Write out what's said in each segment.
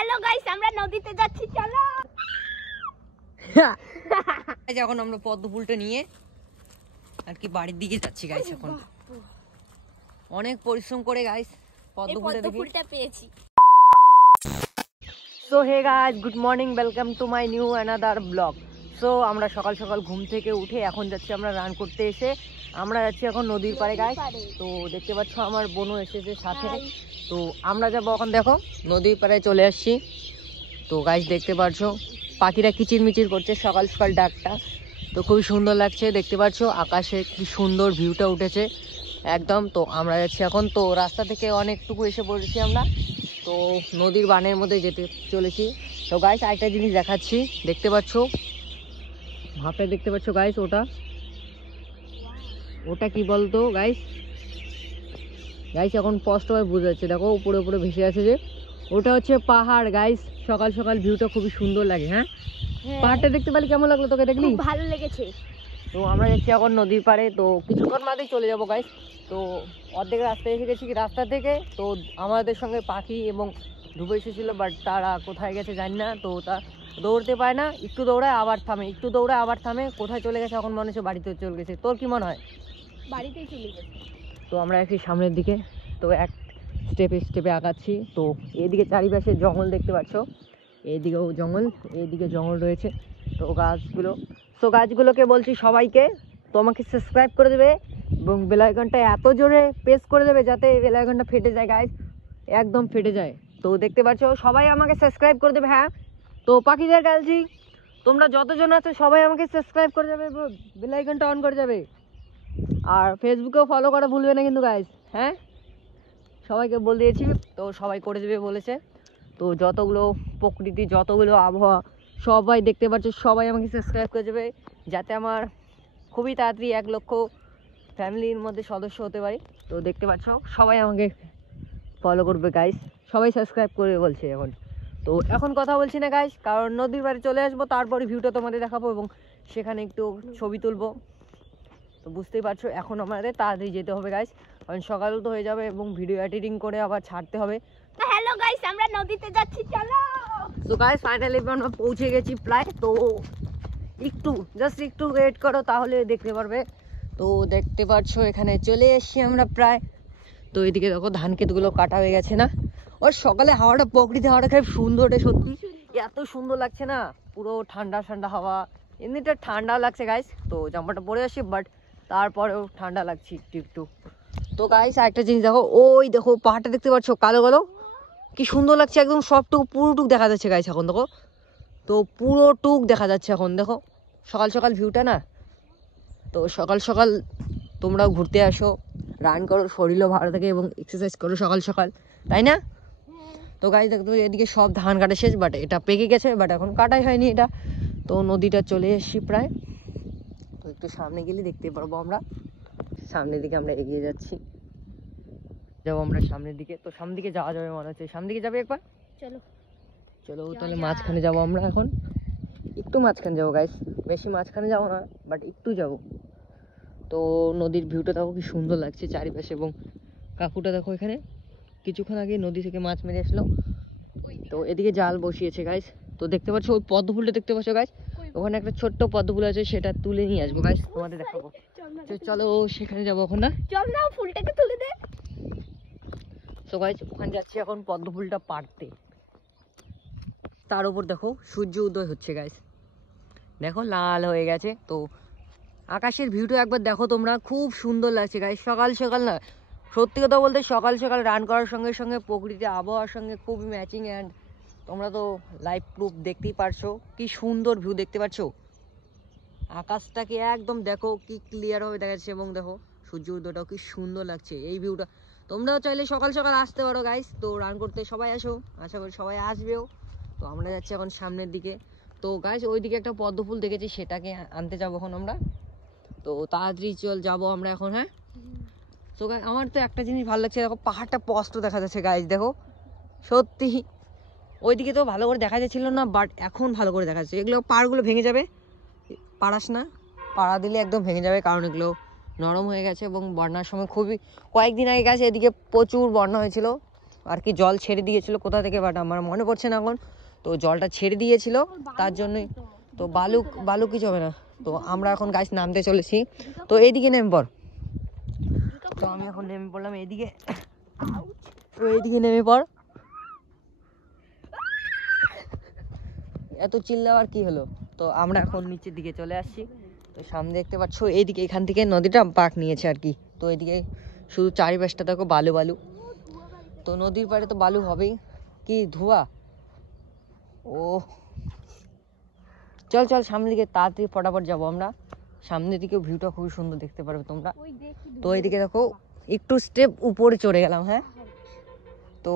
Hello guys, আমরা নদীতে যাচ্ছি, চলো। এখন আমরা পদ্ম ফুলটা নিয়ে আর কি বাড়ির দিকে যাচ্ছি গাইস। এখন অনেক পরিশ্রম করে গাইস পদ্ম ফুলটা পেয়েছি। So hey guys, good morning, welcome to my new another blog. So আমরা সকাল সকাল ঘুম থেকে উঠে এখন যাচ্ছি আমরা রান করতে। এসে আমরা যাচ্ছি এখন নদীর পাড়ে গাইস। তো দেখতে পাচ্ছ আমার বোনও এসেছে সাথে। তো আমরা যাবো এখন, দেখো নদীর পাড়ে চলে আসছি। তো গাইস দেখতে পাচ্ছ পাখিরা কিচিরমিচির করছে সকাল সকাল ডাকটা। তো খুবই সুন্দর লাগছে, দেখতে পাচ্ছ আকাশে কি সুন্দর ভিউটা উঠেছে একদম। তো আমরা যাচ্ছি এখন, তো রাস্তা থেকে অনেকটুকু এসে পড়েছি আমরা। তো নদীর বানের মধ্যে যেতে চলেছি। তো গাইস আরেকটা জিনিস দেখাচ্ছি, দেখতে পাচ্ছ ভাপে, দেখতে পাচ্ছ গাইস ওটা কি বলতো গাইস? গাইস এখন স্পষ্টভাবে বোঝা যাচ্ছে, দেখো উপরে উপরে ভেসে আছে যে ওটা হচ্ছে পাহাড় গাইস। সকাল সকাল ভিউটা খুবই সুন্দর লাগে। হ্যাঁ, পাহাড়টা দেখতে পারলে কেমন লাগলো তোকে? দেখলি? ভালো লেগেছে। তো আমরা যাচ্ছি এখন নদীর পাড়ে। তো কিছুক্ষণ বাদেই চলে যাবো গাইস। তো অর্ধেক রাস্তায় এসে গেছি রাস্তা থেকে। তো আমাদের সঙ্গে পাখি এবং ডুবে এসেছিলো, বাট তারা কোথায় গেছে জানি না। তো তা দৌড়তে পায় না, একটু দৌড়ায় আবার থামে, একটু দৌড়ায় আবার থামে। কোথায় চলে গেছে এখন? মনে হচ্ছে বাড়িতে চলে গেছে। তোর কি মনে হয়? বাড়িতেই চলে গেছে। তো আমরা একটি সামনের দিকে, তো এক স্টেপে স্টেপে আগাচ্ছি। তো এদিকে চারিপাশে জঙ্গল দেখতে পাচ্ছ, এইদিকেও জঙ্গল, এইদিকে জঙ্গল রয়েছে। তো গাছগুলোকে বলছি সবাইকে তোমাকে সাবস্ক্রাইব করে দেবে এবং বেল আইকনটা এত জোরে প্রেস করে দেবে যাতে বেল আইকনটা ফেটে যায় গাইস, একদম ফেটে যায়। তো দেখতে পাচ্ছ সবাই আমাকে সাবস্ক্রাইব করে দেবে। হ্যাঁ, তো পাখিদের বলছি তোমরা যতজন আছো সবাই আমাকে সাবস্ক্রাইব করে যাবে, বেল আইকনটা অন করে যাবে। আর ফেসবুকেও ফলো করা ভুলবে না কিন্তু গাইস। হ্যাঁ, সবাইকে বলে দিয়েছি, তো সবাই করে দেবে বলেছে। তো যতগুলো প্রকৃতি, যতগুলো আবহাওয়া সবাই দেখতে পাচ্ছ, সবাই আমাকে সাবস্ক্রাইব করে দেবে যাতে আমার খুবই তাড়াতাড়ি 1 লক্ষ ফ্যামিলির মধ্যে সদস্য হতে পারি। তো দেখতে পাচ্ছ সবাই আমাকে ফলো করবে গাইস, সবাই সাবস্ক্রাইব করে বলছে এখন। তো এখন কথা বলছি না গাইস, কারণ নদীর বাড়ি চলে আসবো, তারপরে ভিউটা তোমাদের দেখাবো এবং সেখানে একটু ছবি তুলবো। তো বুঝতেই পারছো এখন আমাদের তাড়াতাড়ি যেতে হবে গাইস, কারণ সকাল তো হয়ে যাবে এবং ভিডিও এডিটিং করে আবার ছাড়তে হবে। তো হ্যালো গাইস, আমরা নদীতে যাচ্ছি, চলো। তো গাইস ফাইনালি আমরা পৌঁছে গেছি প্রায়। তো জাস্ট একটু ওয়েট করো তাহলে দেখতে পারবে। তো দেখতে পাচ্ছ এখানে চলে এসেছি আমরা প্রায়। তো এদিকে দেখো ধান ক্ষেতগুলো কাটা হয়ে গেছে না? ওর সকালে হাওয়াটা, প্রকৃতি হাওয়াটা খুব সুন্দর, সত্যি এত সুন্দর লাগছে না, পুরো ঠান্ডা ঠান্ডা হাওয়া। এমনিতে ঠান্ডা লাগছে গাইস, তো জামাটা পরে আসি, বাট তারপরেও ঠান্ডা লাগছে একটু একটু। তো গাইস আরেকটা জিনিস দেখো, ওই দেখো পাহাড়টা দেখতে পাচ্ছ কালো কালো, কি সুন্দর লাগছে, একদম সবটুকু পুরোটুক দেখা যাচ্ছে গাইস এখন দেখো। তো পুরোটুক দেখা যাচ্ছে এখন দেখো, সকাল সকাল ভিউটা না। তো সকাল সকাল তোমরাও ঘুরতে আসো, রান করো, শরীরও ভালো থাকে এবং এক্সারসাইজ করো সকাল সকাল, তাই না? তো গাইস দেখো এদিকে সব ধান কাটা শেষ, বাট এটা পেকে গেছে, বাট এখন কাটাই হয়নি এটা। তো নদীটা চলে এসেছি প্রায়। তো একটু সামনে গেলে দেখতে পারবো আমরা, সামনের দিকে আমরা এগিয়ে যাচ্ছি, যাবো আমরা সামনের দিকে। তো সামনের দিকে যাওয়া যাবে মনে হচ্ছে, সামনের দিকে যাবে একবার, চলো চলো। তাহলে মাঝখানে যাবো আমরা এখন, একটু মাঝখানে যাবো গাইস, বেশি মাঝখানে যাবো না, বাট একটু যাবো। তো নদীর ভিউটা দেখো কি সুন্দর লাগছে চারিপাশে, এবং কাকুটা দেখো এখানে কিছুক্ষণ আগে নদী থেকে মাছ মেরে আসলো। তো এদিকে জাল বসিয়েছে গাইস। তো দেখতে পাচ্ছ ওই পদ্ম ফুলটা দেখতে পাচ্ছ গাইস, ওখানে একটা ছোট্ট পদ্ম ফুল আছে, সেটা তুলে নিয়ে আসবো গাইস, তোমাদের দেখাবো। চলো সেখানে যাবো এখন, না চল না, ফুলটাকে তুলে দে। তো গাইস ওখানে যাচ্ছি এখন পদ্ম ফুলটা পাড়তে। তার উপর দেখো সূর্য উদয় হচ্ছে গাইস, দেখো লাল হয়ে গেছে। তো আকাশের ভিউটা একবার দেখো তোমরা, খুব সুন্দর লাগছে গাইস। সকাল সকাল না, সত্যি কথা বলতে সকাল সকাল রান করার সঙ্গে সঙ্গে প্রকৃতি আবহাওয়ার সঙ্গে খুবই ম্যাচিং। অ্যান্ড তোমরা তো লাইভ প্রুফ দেখতেই পারছো, কি সুন্দর ভিউ দেখতে পাচ্ছ। আকাশটাকে একদম দেখো কি ক্লিয়ার ভাবে দেখা যাচ্ছে, এবং দেখো সূর্য উদয়টাও কি সুন্দর লাগছে। এই ভিউটা তোমরাও চাইলে সকাল সকাল আসতে পারো গাইস। তো রান করতে সবাই আসো, আশা করি সবাই আসবেও। তো আমরা যাচ্ছি এখন সামনের দিকে। তো গাইস ওইদিকে একটা পদ্ম ফুল দেখেছি, সেটাকে আনতে যাবো এখন আমরা। তো তাড়াতাড়ি যাবো আমরা এখন। হ্যাঁ, তো গাইস আমার তো একটা জিনিস ভালো লাগছে, দেখো পাহাড়টা স্পষ্ট দেখা যাচ্ছে গাইস, দেখো সত্যি ওইদিকে তো ভালো করে দেখা যাচ্ছিল না, বাট এখন ভালো করে দেখা যাচ্ছে। এগুলো পাড়গুলো ভেঙে যাবে, পাড়াস না, পাড়া দিলে একদম ভেঙে যাবে, কারণ এগুলো নরম হয়ে গেছে এবং বন্যার সময় খুবই, কয়েকদিন আগে গেছে এদিকে প্রচুর বন্যা হয়েছিল। আর কি জল ছেড়ে দিয়েছিল কোথা থেকে, বাট আমার মনে পড়ছে না এখন। তো জলটা ছেড়ে দিয়েছিল তার জন্যই। তো বালু কিছু হবে না। তো আমরা এখন গাছ নামতে চলেছি। তো এইদিকে নেমে পড়। তো আমি এখন নেমে পড়লাম এইদিকে। তো এইদিকে নেমে পড়। এত চিল্লাবার কি হলো? তো আমরা এখন নিচের দিকে চলে আসছি। তো সামনে দেখতে পাচ্ছ এইদিকে, এখান থেকে নদীটা পাক নিয়েছে আর কি। তো এইদিকে শুধু চারিপাশটা দেখো বালু বালু। তো নদীর পাড়ে তো বালু হবেই, কি ধোয়া। ও চল চল সামনের দিকে তাড়াতাড়ি ফটাফট যাবো আমরা। সামনের দিকে ভিউটা খুবই সুন্দর দেখতে পারবে তোমরা। তো এইদিকে দেখো একটু স্টেপ উপরে চড়ে গেলাম। হ্যাঁ, তো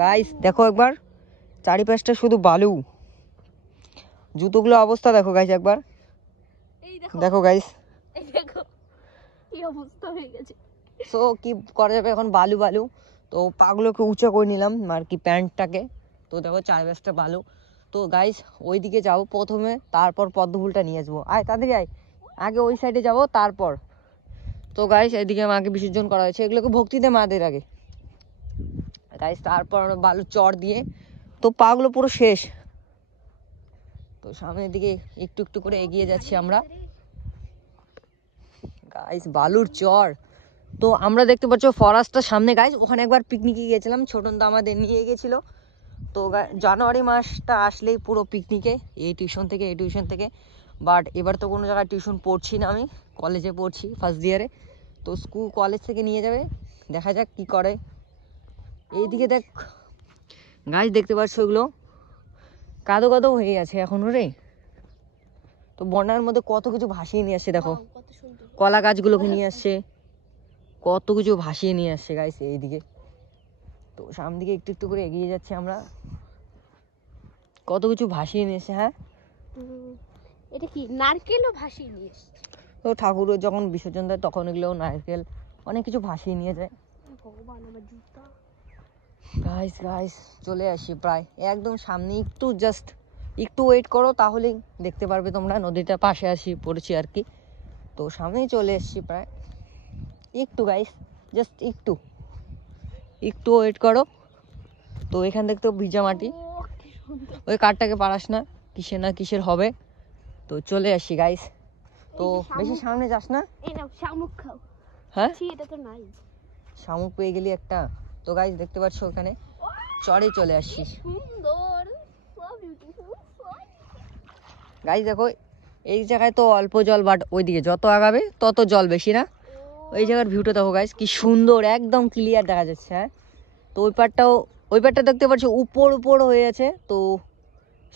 গাইস দেখো একবার চারিপাশটা শুধু বালু। জুতোগুলো অবস্থা দেখো গাইস একবার, দেখো গাইস। কি অবস্থা হয়ে গেছে। সো কি করা যাবে এখন, বালু বালু। তো পাগুলোকে উঁচা করে নিলাম আর কি প্যান্টটাকে। তো দেখো চারিপাশটা বালু। তো গাইস ওইদিকে যাবো প্রথমে, তারপর পদ্মফুলটা নিয়ে আসবো। আয় তাড়াতাড়ি আয়, আগে ওই সাইডে যাবো তারপর। তো গাইস এদিকে মাকে বিসর্জন করা হয়েছে, এগুলোকে ভক্তি দে মাদের আগে গাইস। তারপর আমরা বালু চড় দিয়ে তো পাগুলো পুরো শেষ। তো সামনের দিকে একটু একটু করে এগিয়ে যাচ্ছি আমরা গাইস। বালুর চর। তো আমরা দেখতে পাচ্ছ ফরেস্টটার সামনে গাইস, ওখানে একবার পিকনিকে গিয়েছিলাম, ছোটনদা আমাদের নিয়ে গেছিল। তো জানুয়ারি মাসটা আসলেই পুরো পিকনিকে, এই টিউশন থেকে। বাট এবার তো কোনো জায়গায় টিউশন পড়ছি না, আমি কলেজে পড়ছি ফার্স্ট ইয়ারে। তো স্কুল কলেজ থেকে নিয়ে যাবে, দেখা যাক কি করে। এইদিকে দেখ গাছ দেখতে পাচ্ছ, ওইগুলো কাদো কাদো হয়ে গেছে এখনো রে। তো বন্যার মধ্যে কত কিছু ভাসিয়ে নিয়ে আসছে দেখো, কলা গাছগুলোকে নিয়ে আসছে, কত কিছু ভাসিয়ে নিয়ে আসছে গাইস এইদিকে। তো সামনের দিকে একটু একটু করে এগিয়ে যাচ্ছি আমরা, কত কিছু ভাসিয়ে নিয়ে এসছে। হ্যাঁ, এটা কি নারকেলও ভাসিয়ে নিয়ে এসছে। তো ঠাকুরের যখন বিসর্জন দেয় তখন এগুলো নারকেল অনেক কিছু ভাসিয়ে নিয়ে যায়। ভগবান আমার জুতা। গাইস গাইস চলে আসি প্রায় একদম সামনে, একটু জাস্ট একটু ওয়েট করো তাহলেই দেখতে পারবে তোমরা নদীটা পাশে পড়েছি আর কি। তো সামনেই চলে এসছি প্রায়, একটু গাইস জাস্ট একটু ওয়েট করো। তো এখান থেকে তো ভিজা মাটি, ওই কাঠটাকে পারাস না, কিসের হবে। তো চলে আসি গাইস। তো বেশি সামনে যাস না। এই নাও শামুক খাও। হ্যাঁ, এটা তো নাই। শামুক পেয়ে গেলি একটা। তো গাইস দেখতে পাচ্ছ ওখানে চড়ে চলে আসছি সুন্দর, সো বিউটিফুল। গাইস দেখো এই জায়গায় তো অল্প জল, বাট ওইদিকে যত আগাবে তত জল বেশি না। ওই জায়গার ভিউটা দেখো গাইস কি সুন্দর, একদম ক্লিয়ার দেখা যাচ্ছে। হ্যাঁ, তো ওই পারটা দেখতে পাচ্ছ উপর হয়ে আছে। তো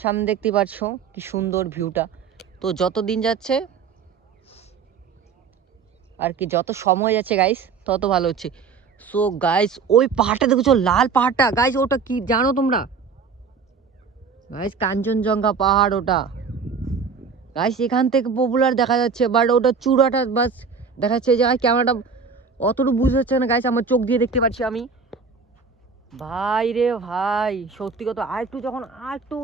সামনে দেখতে পাচ্ছ কি সুন্দর ভিউটা। তো যত দিন যাচ্ছে আর কি, যত সময় যাচ্ছে গাইস তত ভালো হচ্ছে। সো গাইস ওই পাহাড়টা দেখেছো, লাল পাহাড়টা গাইস, ওটা কি জানো তোমরা গাইস? কাঞ্চনজঙ্ঘা পাহাড় ওটা গাইস। এখান থেকে পপুলার দেখা যাচ্ছে, বাট ওটা চূড়াটা বাস দেখা যাচ্ছে। এই জায়গায় ক্যামেরাটা অতটুকু বুঝতে হচ্ছে না গাইস, আমার চোখ দিয়ে দেখতে পাচ্ছি আমি। ভাই রে ভাই সত্যি কথা, আর একটু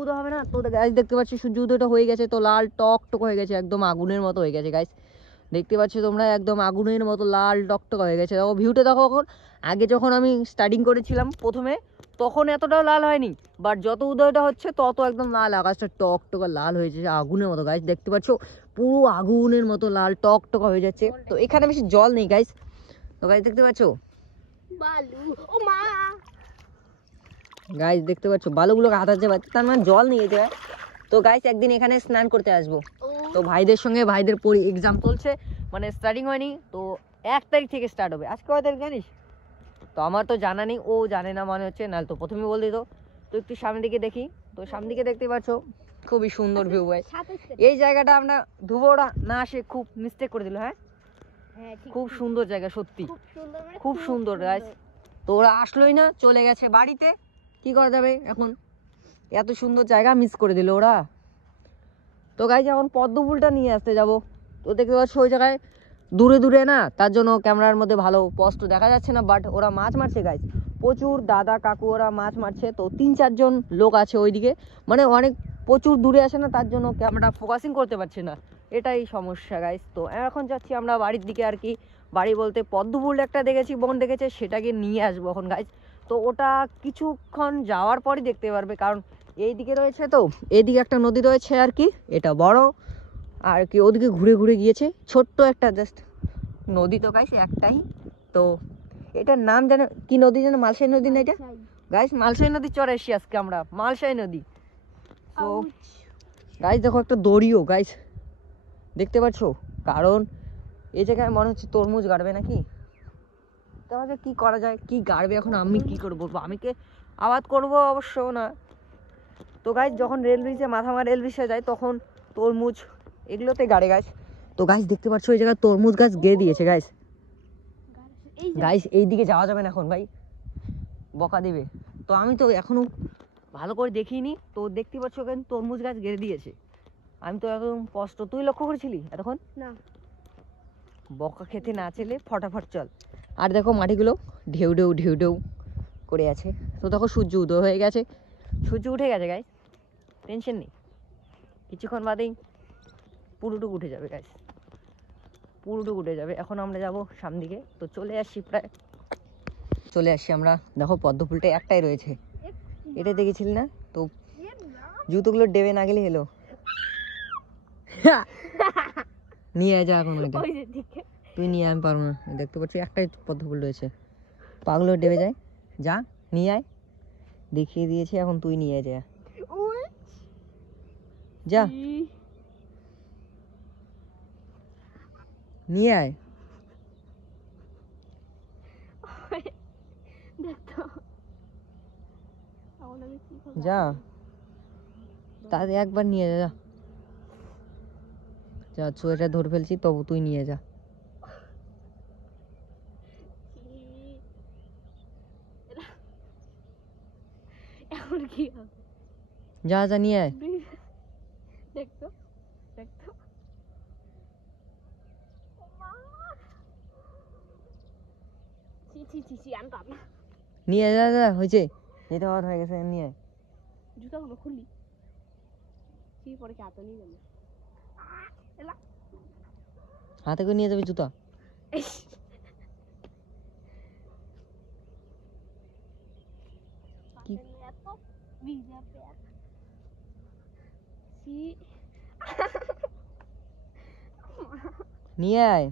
উদয় হবে না তো গাইস দেখতে পাচ্ছি সূর্য উদয়টা হয়ে গেছে। তো লাল টক হয়ে গেছে, একদম আগুনের মতো হয়ে গেছে গাইস। দেখতে পাচ্ছ তোমরা একদম আগুনের মতো লাল টকটক হয়ে গেছে। দেখো ভিউটা দেখো এখন। আগে যখন আমি স্টার্টিং করেছিলাম প্রথমে তখন এতটাও লাল হয়নি, বাট যত উদয়টা হচ্ছে তত একদম লাল, আকাশটা টকটকা লাল হয়েছে আগুনের মতো গাইস। দেখতে পাচ্ছ পুরো আগুনের মতো লাল টকটকা হয়ে যাচ্ছে। তো এখানে বেশি জল নেই গাইস। তো গাইস দেখতে পাচ্ছ বালু, ও মা গাইস দেখতে পাচ্ছ বালুগুলোকে হাতাচ্ছে, তার মানে জল নিয়ে যেতে হয়। তো গাইস একদিন এখানে স্নান করতে আসবো। তো ভাইদের সঙ্গে, ভাইদের এক্সাম চলছে, মানে স্টার্টিং হয়নি। তো 1 তারিখ থেকে স্টার্ট হবে। আজকে কয় তারিখ জানিস? তো আমার তো জানা নেই, ও জানে না মনে হচ্ছে, নাহলে তো প্রথমে বল দিত। তো একটু সামনের দিকে দেখি। তো সামনের দিকে দেখতে পাচ্ছ খুবই সুন্দর ভিউ ভাই। এই জায়গাটা আমরা ধুবোরা না আসে খুব মিস্টেক করে দিল। হ্যাঁ, খুব সুন্দর জায়গা সত্যি, খুব সুন্দর গাইস। তো ওরা আসলোই না, চলে গেছে বাড়িতে। কি করা যাবে এখন, এত সুন্দর জায়গা মিস করে দিল ওরা। তো গাইস এখন পদ্মফুলটা নিয়ে আসতে যাব। তো দেখতে পাচ্ছ ওই জায়গায় দূরে না, তার জন্য ক্যামেরার মধ্যে ভালো স্পষ্ট দেখা যাচ্ছে না, বাট ওরা মাছ মারছে গাইস। প্রচুর দাদা কাকু ওরা মাছ মারছে। তো 3-4 জন লোক আছে ওইদিকে, মানে অনেক প্রচুর দূরে আসে না, তার জন্য ক্যামেরা ফোকাসিং করতে পারছে না, এটাই সমস্যা গাইস। তো এখন যাচ্ছি আমরা বাড়ির দিকে আর কি। বাড়ি বলতে পদ্মফুল একটা দেখেছি, বোন দেখেছে, সেটাকে নিয়ে আসবো এখন গাইস। তো ওটা কিছুক্ষণ যাওয়ার পরই দেখতে পারবে, কারণ এইদিকে রয়েছে, তো এইদিকে একটা নদী রয়েছে আর কি, এটা বড় আর কি, ওদিকে ঘুরে ঘুরে গিয়েছে, ছোট্ট একটা জাস্ট নদী তো গাইস একটাই। তো এটার নাম জানো কি নদী, জানো? মালসাই নদী না এটা গাইস? মালসাই নদীর চরে এসছি আজকে আমরা, মালসাই নদী। তো গাইস দেখো একটা দড়িও গাইস, দেখতে পাচ্ছ? কারণ এই জায়গায় মনে হচ্ছে তরমুজ গাড়বে নাকি, তাহলে কি করা যায়, কি গাড়বে এখন আমি কি করে বলবো, আমি কে আবাদ করবো অবশ্য না। তো গাইস যখন রেল ব্রিজে মাথামা রেল ব্রিজে যায় তখন তরমুজ এগুলোতে গাড়ে গাছ। তো গাইস দেখতে পাচ্ছ ওই জায়গায় তরমুজ গাছ গেড়ে দিয়েছে গাইস। গাইস এইদিকে যাওয়া যাবে না এখন ভাই, বকা দিবে। তো আমি তো এখনো ভালো করে দেখিনি, তো দেখতে পাচ্ছ ওখানে তরমুজ গাছ গেড়ে দিয়েছে। আমি তো একদম স্পষ্ট, তুই লক্ষ্য করেছিলি এতক্ষণ? না, বকা খেতে না চেলে ফটাফট চল। আর দেখো মাটিগুলো ঢেউ ঢেউ ঢেউ ঢেউ করে আছে। তো দেখো সূর্য উদয় হয়ে গেছে, সূর্য উঠে গেছে গাইস, টেনশন নেই, কিছুক্ষণ বাদেই পুরোটুকু উঠে যাবে গাইস, পুরোটুকু উঠে যাবে। এখন আমরা যাব সামনের দিকে, তো চলে আসছি, প্রায় চলে আসছি আমরা। দেখো পদ্ম ফুলটা একটাই রয়েছে, এটা দেখেছিলি না? তো জুতোগুলো ডেবে না গেলে এলো নিয়ে যা এখন ওইটা, তুই নিয়ে, আমি পারবো না, দেখতে পাচ্ছি একটাই পদ্ম ফুল রয়েছে, পাগুলো ডেবে যায়, যা নিয়ে আয়, দেখিয়ে দিয়েছি, এখন তুই নিয়ে যা, যা নিয়ে আয়, যা তাদের একবার নিয়ে যা, যা চুয়েটা ধরে ফেলছি, তবু তুই নিয়ে যা। এখন কি হবে? যা যা নিয়ে আয়। দেখতো দেখতো আমি পাবো না। নিয়ে যা, যা হয়েছে, যেটা হওয়ার হয়ে গেছে, নিয়ে আয়। জুতাগুলো খুললি কি পরে কি হাতে নিয়ে যাবে? হাতে করে নিয়ে যাবি জুতা? কি নিয়ে আয়,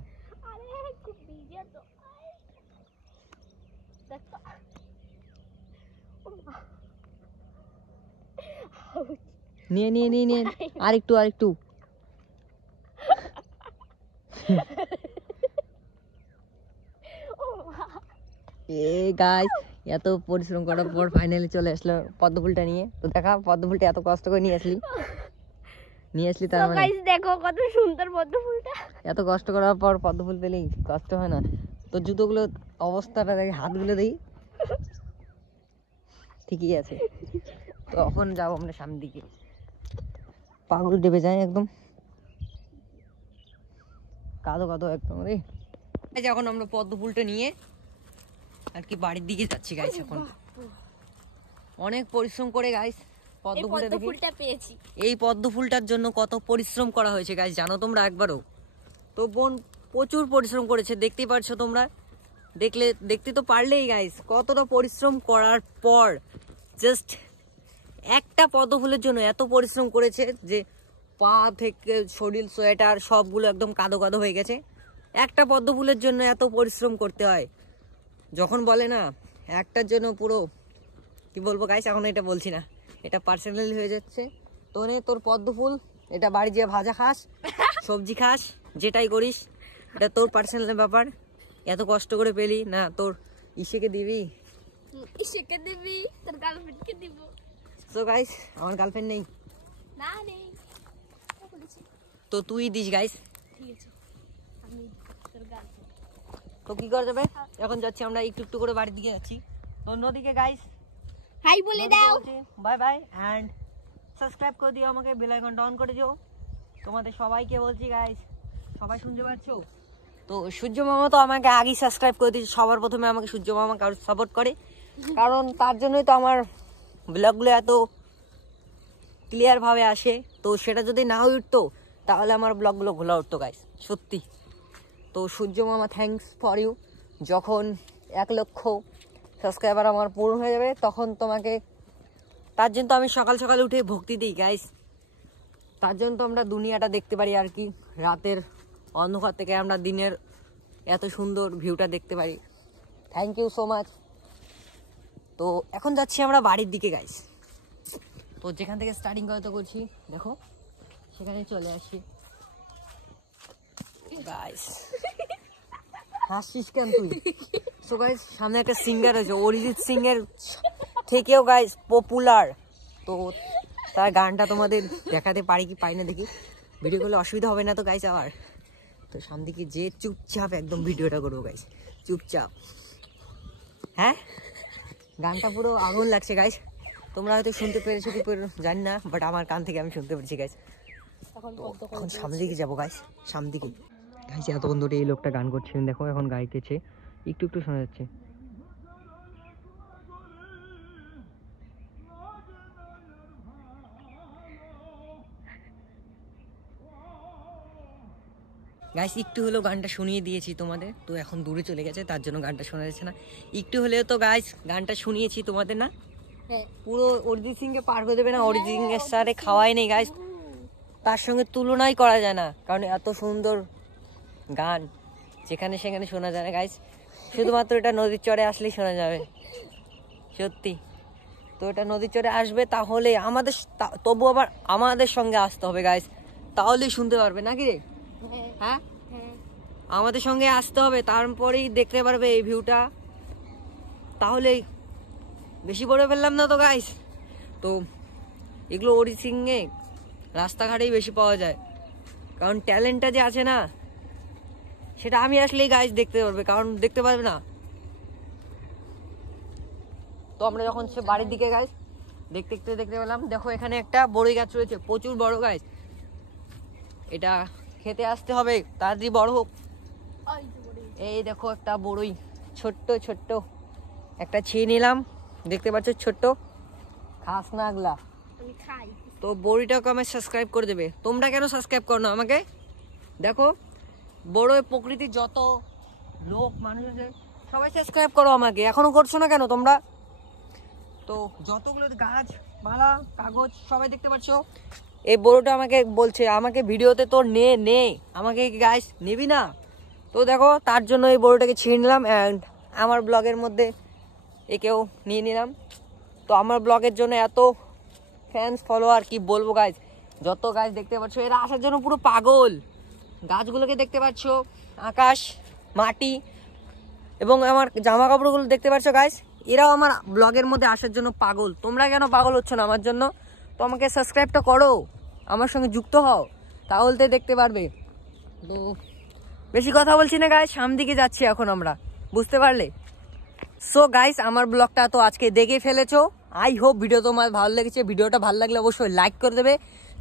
নিয়ে নিয়ে নিয়ে নিয়ে আরেকটু আরেকটু এ গাইস এত পরিশ্রম করার পর ফাইনালি চলে আসলো পদ্ম ফুলটা নিয়ে। তো দেখা পদ্ম ফুলটা এত কষ্ট করে নিয়ে আসলি তার মানে গাইস দেখো কত সুন্দর পদ্ম ফুলটা। এত কষ্ট করার পর পদ্ম ফুল পেলেই কষ্ট হয় না? তো জুতোগুলো অবস্থাটা দেখে, হাতগুলো দেখি ঠিকই আছে। তো এখন যাবো আমরা সামনের দিকে, পাগুলো ডেবে যায় একদম, কাদো কাদো একদম রে। এখন আমরা পদ্ম ফুলটা নিয়ে আর কি বাড়ির দিকে যাচ্ছি গাইস। এখন অনেক পরিশ্রম করে গাইস পদ্ম ফুলটা পেয়েছি। এই পদ্ম ফুলটার জন্য কত পরিশ্রম করা হয়েছে গাইস জানো তোমরা একবারও? তো বোন প্রচুর পরিশ্রম করেছে, দেখতেই পারছো তোমরা, দেখতে তো পারলেই গাইস কতটা পরিশ্রম করার পর জাস্ট একটা পদ্ম ফুলের জন্য এত পরিশ্রম করেছে যে পা থেকে শরীর সোয়েটার সবগুলো একদম কাদো কাদো হয়ে গেছে। একটা পদ্ম ফুলের জন্য এত পরিশ্রম করতে হয়, যখন বলে না একটার জন্য পুরো কি বলবো গাইস, এখন এটা বলছি না, এটা পার্সোনালি হয়ে যাচ্ছে। তো তোর পদ্ম ফুল এটা বাড়ি যেয়ে ভাজা খাস, সবজি খাস, যেটাই করিস এটা তোর পার্সোনাল ব্যাপার। এত কষ্ট করে পেলি না, তোর ইসেকে দিবি, ইসেকে দিবি, তোর গার্লফ্রেন্ডকে দিব। সো গাইস আমার গার্লফ্রেন্ড নেই, না নেই, তো তুই দিস গাইস। ঠিক আছে আমি তোর গার্লফ্রেন্ড। তো কি করা যাবে, এখন যাচ্ছি আমরা একটু একটু করে বাড়ির দিকে যাচ্ছি। তো অন্যদিকে গাইস হাই বলে দাও, বাই বাই এন্ড সাবস্ক্রাইব করে দিও আমাকে, বেল আইকনটা অন করে দিও। তোমাদের সবাইকে বলছি গাইস, সবাই শুনতে পাচ্ছো তো? সূর্য মামা তো আমাকে আগেই সাবস্ক্রাইব করে দিয়েছে, সবার প্রথমে আমাকে সূর্য মামা কারো সাপোর্ট করে, কারণ তার জন্যই তো আমার ব্লগগুলো এত ক্লিয়ার ভাবে আসে। তো সেটা যদি না উঠতো তাহলে আমার ব্লগগুলো ভোলা উঠতো গাইস, সত্যি। তো সূর্য মামা থ্যাঙ্কস ফর ইউ, যখন 1 লক্ষ সাবস্ক্রাইবার আমার পূর্ণ হয়ে যাবে, তখন তোমাকে, তার জন্য তো আমি সকাল সকাল উঠে ভক্তি দিই গাইস, তার জন্য তো আমরা দুনিয়াটা দেখতে পারি আর কি, রাতের অন্ধকার থেকে আমরা দিনের এত সুন্দর ভিউটা দেখতে পারি। Thank you so much. তো এখন যাচ্ছি আমরা বাড়ির দিকে গাইস। তো যেখান থেকে স্টার্টিং করতে করছি দেখো সেখানে চলে আসি গাইস। হাসছিস কেন তুই? সো গাইস সামনে একটা সিঙ্গার আছে, অরিজিৎ সিং এর থেকেও গাইস পপুলার, তো তার গানটা তোমাদের দেখাতে পারি কি পাই না দেখি, ভিডিও করলে অসুবিধা হবে না তো গাইস আবার। তো সামনে দিকে যে চুপচাপ একদম ভিডিওটা করবো গাইস, চুপচাপ। হ্যাঁ গানটা পুরো আগুন লাগছে গাইস, তোমরা হয়তো শুনতে পেরেছো কি জানি না, বাট আমার কান থেকে আমি শুনতে পেরেছি গাইস। এখন সামনের দিকে যাবো গাইস, সামনের দিকে গাইস। এতক্ষণ ধরে এই লোকটা গান করছিলেন, দেখো এখন গাইতেছে, একটু একটু শোনা যাচ্ছে। গাইস একটু হলেও গানটা শুনিয়ে দিয়েছি তোমাদের, তো এখন দূরে চলে গেছে তার জন্য গানটা শোনা যাচ্ছে না। একটু হলেও তো গাইস গানটা শুনিয়েছি তোমাদের না, পুরো অরিজিৎ সিং কে পার করে দেবে না, অরিজিৎ সিং এর সাথে খাওয়াই নেই গাইস, তার সঙ্গে তুলনাই করা যায় না, কারণ এত সুন্দর গান যেখানে সেখানে শোনা যায় না গাইস, শুধুমাত্র এটা নদীর চরে আসলেই শোনা যাবে সত্যি। তো এটা নদীর চরে আসবে তাহলে আমাদের, তবু আবার আমাদের সঙ্গে আসতে হবে গাইস, তাহলেই শুনতে পারবে নাকি রে? হ্যাঁ আমাদের সঙ্গে আসতে হবে, তারপরেই দেখতে পারবে এই ভিউটা, তাহলেই। বেশি বলে ফেললাম না তো গাইস? তো এগুলো অরিজিৎ সিং এ রাস্তাঘাটেই বেশি পাওয়া যায়, কারণ ট্যালেন্টটা যে আছে না সেটা আমি আসলেই গাইস দেখতে পারবে, কারণ দেখতে পারবে না। তো আমরা যখন সে বাড়ির দিকে গাইস দেখতে দেখতে দেখতে পেলাম, দেখো এখানে একটা বড়ই গাছ রয়েছে, প্রচুর বড় গাইস, এটা খেতে আসতে হবে তাড়াতাড়ি বড় হোক। এই দেখো একটা বড়ই, ছোট্ট ছোট্ট একটা ছিঁড়ে নিলাম, দেখতে পাচ্ছ ছোট্ট, খাস না আগলা। তো বড়িটাকে আমায় সাবস্ক্রাইব করে দেবে, তোমরা কেন সাবস্ক্রাইব করো না আমাকে? দেখো বড় প্রকৃতির যত লোক মানুষ আছে সবাই সাবস্ক্রাইব করো আমাকে, এখনো করছো না কেন তোমরা? তো যতগুলো গাছ মালা কাগজ সবাই দেখতে পাচ্ছ, এই বড়টা আমাকে বলছে আমাকে ভিডিওতে তোর নে আমাকে গাইস নিবি না? তো দেখো তার জন্য এই বড়টাকে ছিঁড়ে নিলাম, অ্যান্ড আমার ব্লগের মধ্যে একেও নিয়ে নিলাম। তো আমার ব্লগের জন্য এত ফ্যান্স ফলোয়ার কি বলবো গাইস, যত গাছ দেখতে পাচ্ছ এরা আসার জন্য পুরো পাগল। গাছগুলোকে দেখতে পাচ্ছ, আকাশ মাটি এবং আমার জামা কাপড়গুলো দেখতে পাচ্ছ গাইস, এরাও আমার ব্লগের মধ্যে আসার জন্য পাগল। তোমরা কেন পাগল হচ্ছ না আমার জন্য? তো আমাকে সাবস্ক্রাইবটা করো, আমার সঙ্গে যুক্ত হও, তাহলে দেখতে পারবে। তো বেশি কথা বলছি না গাইস, সামনের দিকে যাচ্ছি এখন আমরা, বুঝতে পারলে? সো গাইস আমার ব্লগটা তো আজকে দেখে ফেলেছো, আই হোপ ভিডিও তোমার ভালো লেগেছে। ভিডিওটা ভালো লাগলে অবশ্যই লাইক করে দেবে,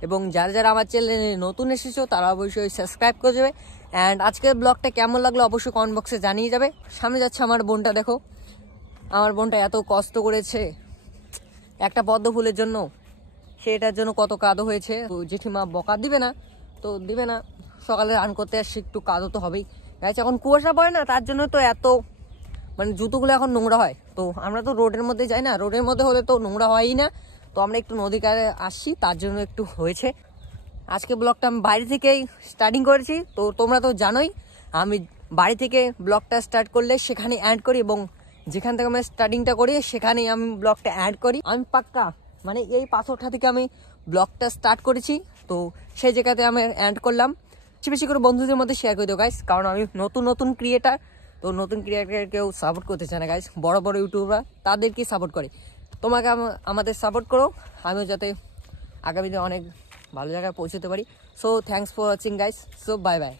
এবং যারা যারা আমার চ্যানেলে নতুন এসেছো তারা অবশ্যই সাবস্ক্রাইব করে দেবে। অ্যান্ড আজকের ব্লগটা কেমন লাগলো অবশ্যই কমেন্ট বক্সে জানিয়ে যাবে। সামনে যাচ্ছে আমার বোনটা, দেখো আমার বোনটা এত কষ্ট করেছে একটা পদ্ম ফুলের জন্য, সেটার জন্য কত কাদো হয়েছে। তো জেঠিমা বকা দিবে না, তো দিবে না, সকালে রান করতে আসছি একটু কাদো তো হবেই গাইস, এখন কুয়াশা পড়ে না তার জন্য তো এত মানে জুতোগুলো এখন নোংরা হয়। তো আমরা তো রোডের মধ্যে যাই না, রোডের মধ্যে হলে তো নোংরা হয়ই না, তো আমরা একটু নদী কারে আসছি তার জন্য একটু হয়েছে। আজকে ব্লগটা আমি বাড়ি থেকেই স্টার্টিং করেছি, তো তোমরা তো জানোই আমি বাড়ি থেকে ব্লগটা স্টার্ট করলে সেখানে অ্যাড করি, এবং যেখান থেকে আমি স্টার্টিংটা করি সেখানেই আমি ব্লগটা অ্যাড করি। আমি পাক্কা মানে এই পাথরটা থেকে আমি ব্লগটা স্টার্ট করেছি, তো সেই জায়গাতে আমি অ্যাড করলাম। বেশি বেশি করে বন্ধুদের মধ্যে শেয়ার করে দেবো গাইস, কারণ আমি নতুন ক্রিয়েটার, তো নতুন ক্রিয়েটার কেউ সাপোর্ট করতে চায় না গাইস, বড় বড় ইউটিউবার তাদেরকে সাপোর্ট করে। তোমাকে আমাদের সাপোর্ট করো, আমিও যাতে আগামীতে অনেক ভালো জায়গায় পৌঁছতে পারি। So thanks for watching guys, so bye bye.